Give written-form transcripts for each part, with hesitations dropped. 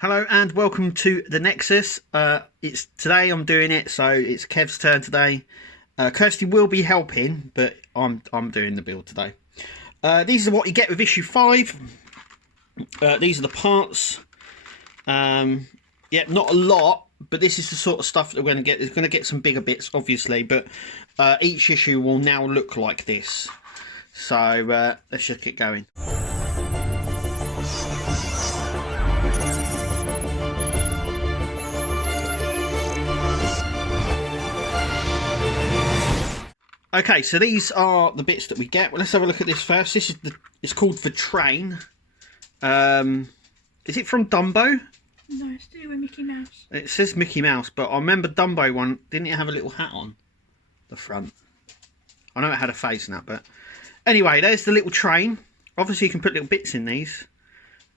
Hello and welcome to the Nexus. It's today I'm doing it, so it's Kev's turn today. Kirsty will be helping, but I'm doing the build today. These are what you get with issue 5. These are the parts. Yeah, not a lot, but this is the sort of stuff that we're going to get. It's going to get some bigger bits, obviously, but each issue will now look like this. So let's just get going. Okay, so these are the bits that we get. Well, let's have a look at this first. This is it's called the train. Is it from Dumbo? No, it's to do with Mickey Mouse. It says Mickey Mouse, but I remember Dumbo one, didn't it have a little hat on the front? I know it had a face and that, but anyway, there's the little train. Obviously you can put little bits in these,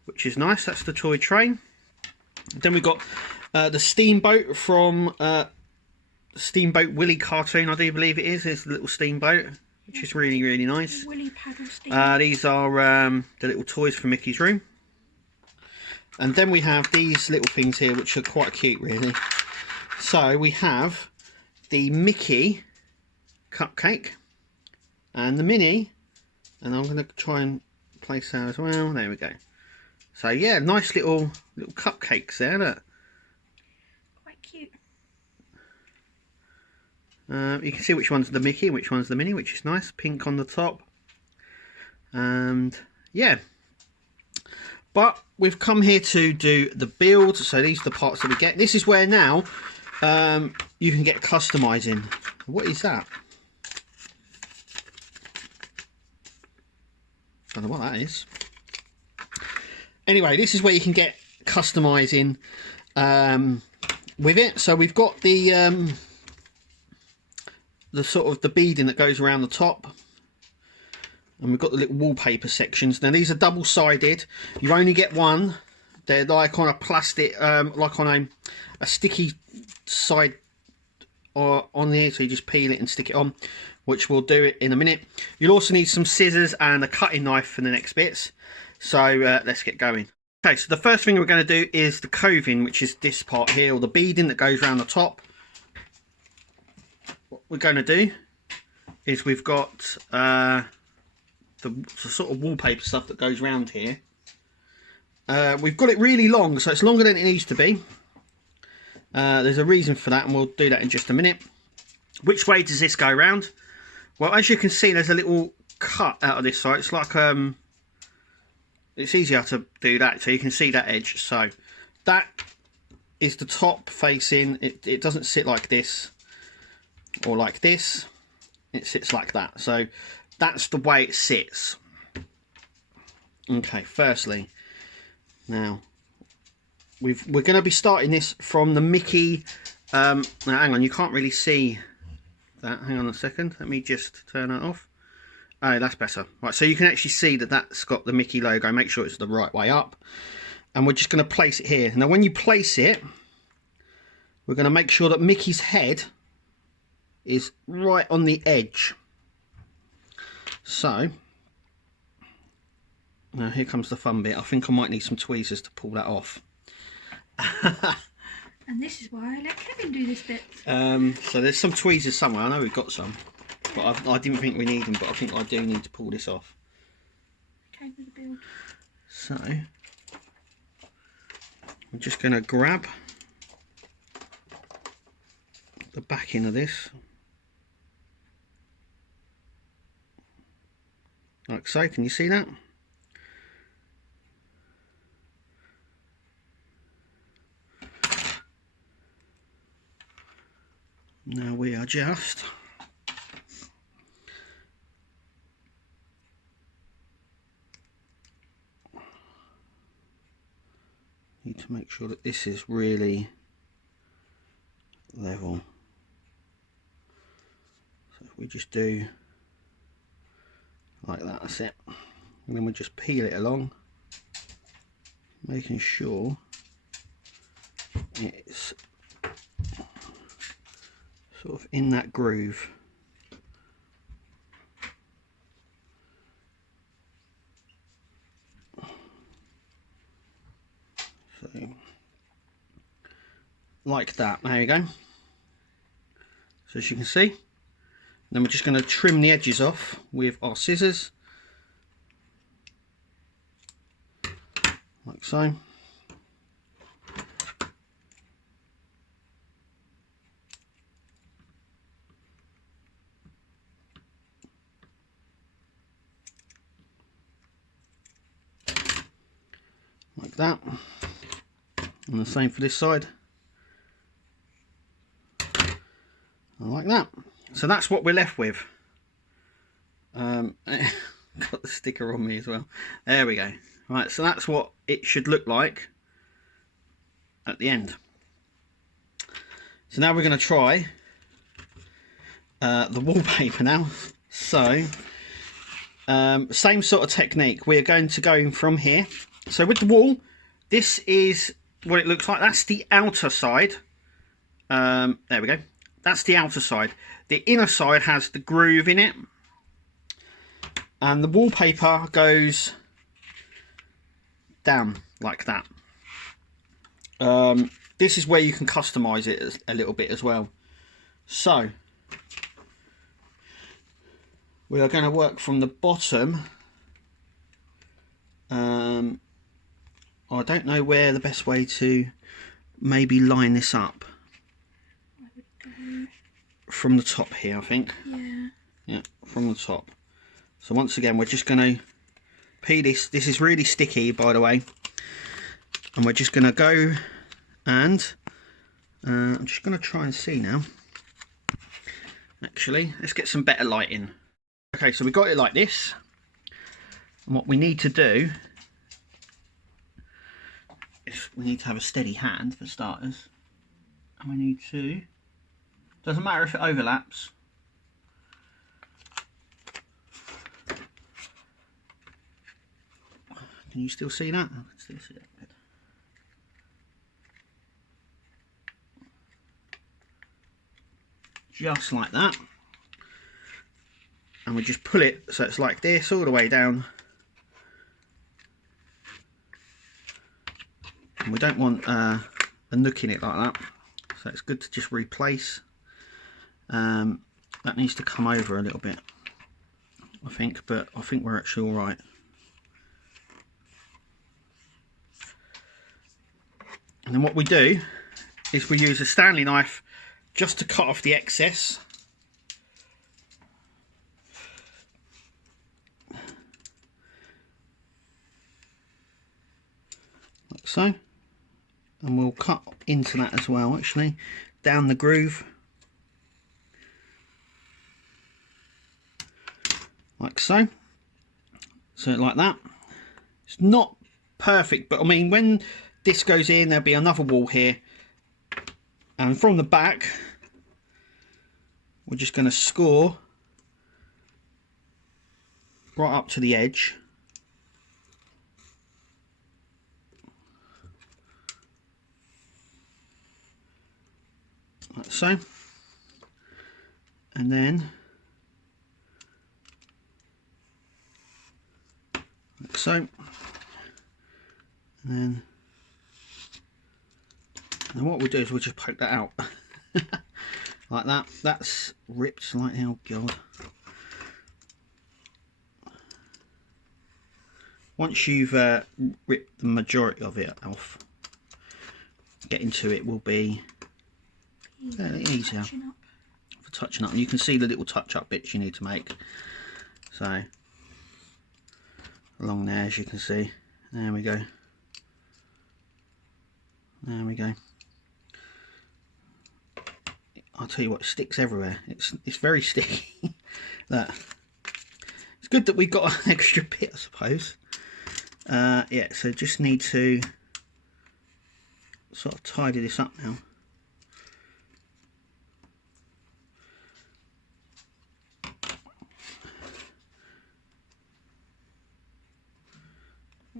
which is nice. That's the toy train. Then we've got the steamboat from Steamboat Willie cartoon, I do believe it is. There's a little steamboat, which is really nice. Willie paddle steamboat. These are the little toys for Mickey's room. And then we have these little things here, which are quite cute, really. So we have the Mickey cupcake and the Minnie, and I'm going to try and place that as well. There we go. So yeah, nice little cupcakes there. Look. Quite cute. You can see which one's the Mickey and which one's the Minnie, which is nice. Pink on the top. And yeah. But we've come here to do the build. So these are the parts that we get. This is where now you can get customizing. What is that? I don't know what that is. Anyway, this is where you can get customizing with it. So we've got the sort of the beading that goes around the top, and we've got the little wallpaper sections. Now these are double-sided. You only get one. They're like on a plastic, like on a sticky side or on there, so you just peel it and stick it on, which we'll do it in a minute. You'll also need some scissors and a cutting knife for the next bits. So let's get going. Okay, so the first thing we're going to do is the coving, which is this part here, or the beading that goes around the top. What we're going to do is we've got the sort of wallpaper stuff that goes around here. We've got it really long, so it's longer than it needs to be. There's a reason for that, and we'll do that in just a minute. Which way does this go around? Well, as you can see, there's a little cut out of this side. It's like it's easier to do that, so you can see that edge. So that is the top facing. It doesn't sit like this or like this. It sits like that. So that's the way it sits. Okay, firstly, now we're going to be starting this from the Mickey. Now hang on, you can't really see that. Hang on a second, let me just turn that off. Oh, that's better. Right, so you can actually see that that's got the Mickey logo. Make sure it's the right way up, and we're just going to place it here. Now when you place it, we're going to make sure that Mickey's head is right on the edge. So now here comes the fun bit. I think I might need some tweezers to pull that off. And this is why I let Kevin do this bit. So there's some tweezers somewhere. I know we've got some, but I didn't think we need them, but I think I do need to pull this off. Okay, with the build. So I'm just going to grab the backing of this, like so. Can you see that? Now we adjust. Need to make sure that this is really level. So if we just do like that, that's it. And then we just peel it along, making sure it's sort of in that groove. So, like that. There you go. So as you can see, then we're just going to trim the edges off with our scissors, like so. Like that. And the same for this side. Like that. So that's what we're left with. Got the sticker on me as well. There we go. Right, so that's what it should look like at the end. So now we're going to try the wallpaper now. So same sort of technique. We're going to go from here. So with the wall, this is what it looks like. That's the outer side. There we go. That's the outer side. The inner side has the groove in it. And the wallpaper goes down like that. This is where you can customize it a little bit as well. So we are going to work from the bottom. I don't know where the best way to maybe line this up. From the top here, I think. Yeah, from the top. So once again, we're just going to peel this. This is really sticky, by the way. And we're just going to go and I'm just going to try and see now. Actually, let's get some better lighting. Okay, so we got it like this. And what we need to do is we need to have a steady hand for starters. And we need to, doesn't matter if it overlaps. Can you still see that? I can still see it. Good. Just like that. And we just pull it so it's like this all the way down. And we don't want a nook in it like that. So it's good to just replace. That needs to come over a little bit, I think, but I think we're actually all right. And then what we do is we use a Stanley knife just to cut off the excess. Like so. And we'll cut into that as well, actually, down the groove. Like so. So like that. It's not perfect, but I mean, when this goes in, there'll be another wall here. And from the back, we're just going to score right up to the edge. Like so. And then like so. And then what we'll do is we'll just poke that out like that. That's ripped like, oh god. Once you've ripped the majority of it off, getting to it will be fairly easier for touching up. And you can see the little touch-up bits you need to make. So along there, as you can see, there we go. There we go. I'll tell you what, it sticks everywhere. It's very sticky. Look. It's good that we've got an extra bit, I suppose. Yeah, so just need to sort of tidy this up now.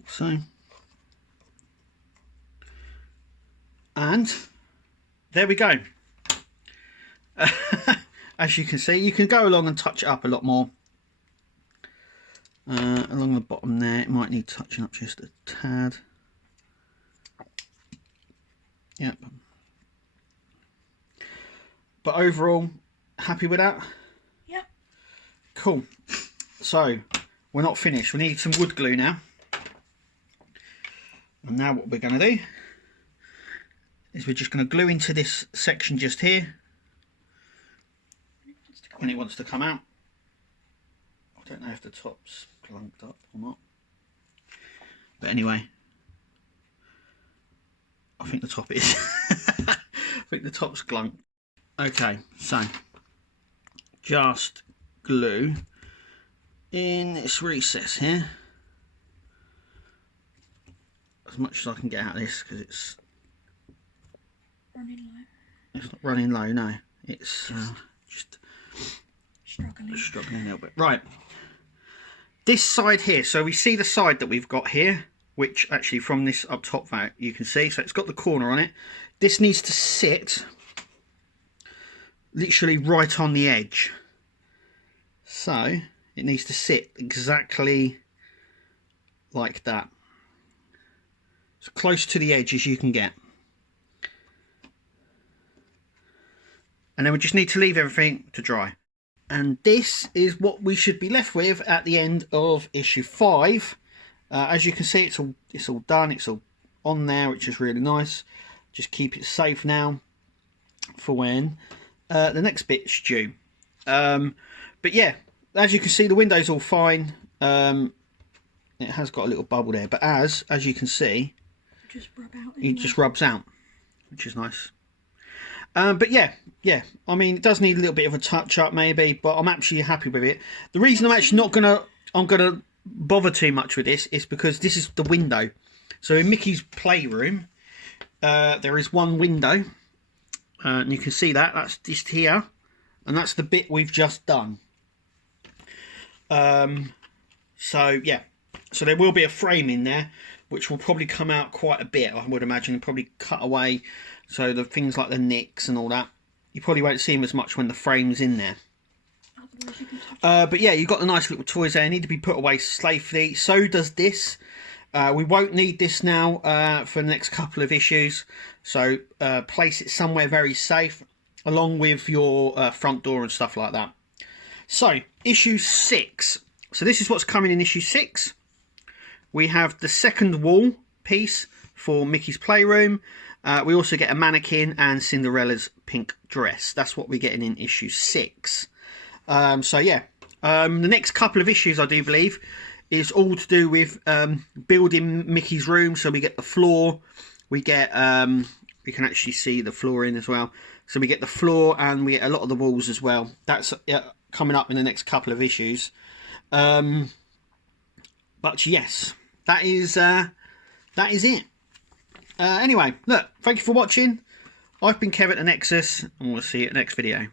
So, and there we go. As you can see, you can go along and touch it up a lot more. Along the bottom there, it might need touching up just a tad. Yep. But overall, happy with that? Yep. Cool. So, we're not finished. We need some wood glue now. And now what we're going to do is we're just going to glue into this section just here when it wants to come out. I don't know if the top's glunked up or not. But anyway, I think the top is. I think the top's glunked. Okay, so just glue in this recess here as much as I can get out of this, because it's Running low. It's not running low, no. It's just struggling a little bit. Right, this side here, so we see the side that we've got here, which actually from this up top you can see, so it's got the corner on it. This needs to sit literally right on the edge, so it needs to sit exactly like that, as close to the edge as you can get. And then we just need to leave everything to dry. And this is what we should be left with at the end of issue 5. As you can see, it's all done, it's all on there, which is really nice. Just keep it safe now for when the next bit's due. But yeah, as you can see, the window's all fine. It has got a little bubble there, but as you can see, it just rubs out, which is nice. But yeah, I mean, it does need a little bit of a touch up maybe, but I'm actually happy with it. The reason I'm actually not gonna bother too much with this is because this is the window. So in Mickey's playroom, there is one window, and you can see that's just here, and that's the bit we've just done. So yeah, so there will be a frame in there, which will probably come out quite a bit, I would imagine, and probably cut away. So the things like the nicks and all that, you probably won't see them as much when the frame's in there. But yeah, you've got the nice little toys there. They need to be put away safely. So does this. We won't need this now for the next couple of issues. So place it somewhere very safe, along with your front door and stuff like that. So, issue 6. So this is what's coming in issue 6. We have the second wall piece for Mickey's playroom. We also get a mannequin and Cinderella's pink dress. That's what we're getting in issue 6. So yeah, the next couple of issues, I do believe, is all to do with building Mickey's room. So we get the floor, we get we can actually see the flooring as well. So we get the floor and we get a lot of the walls as well. That's coming up in the next couple of issues. But yes, that is it. Anyway, look, thank you for watching. I've been Kevin at Nexus, and we'll see you at the next video.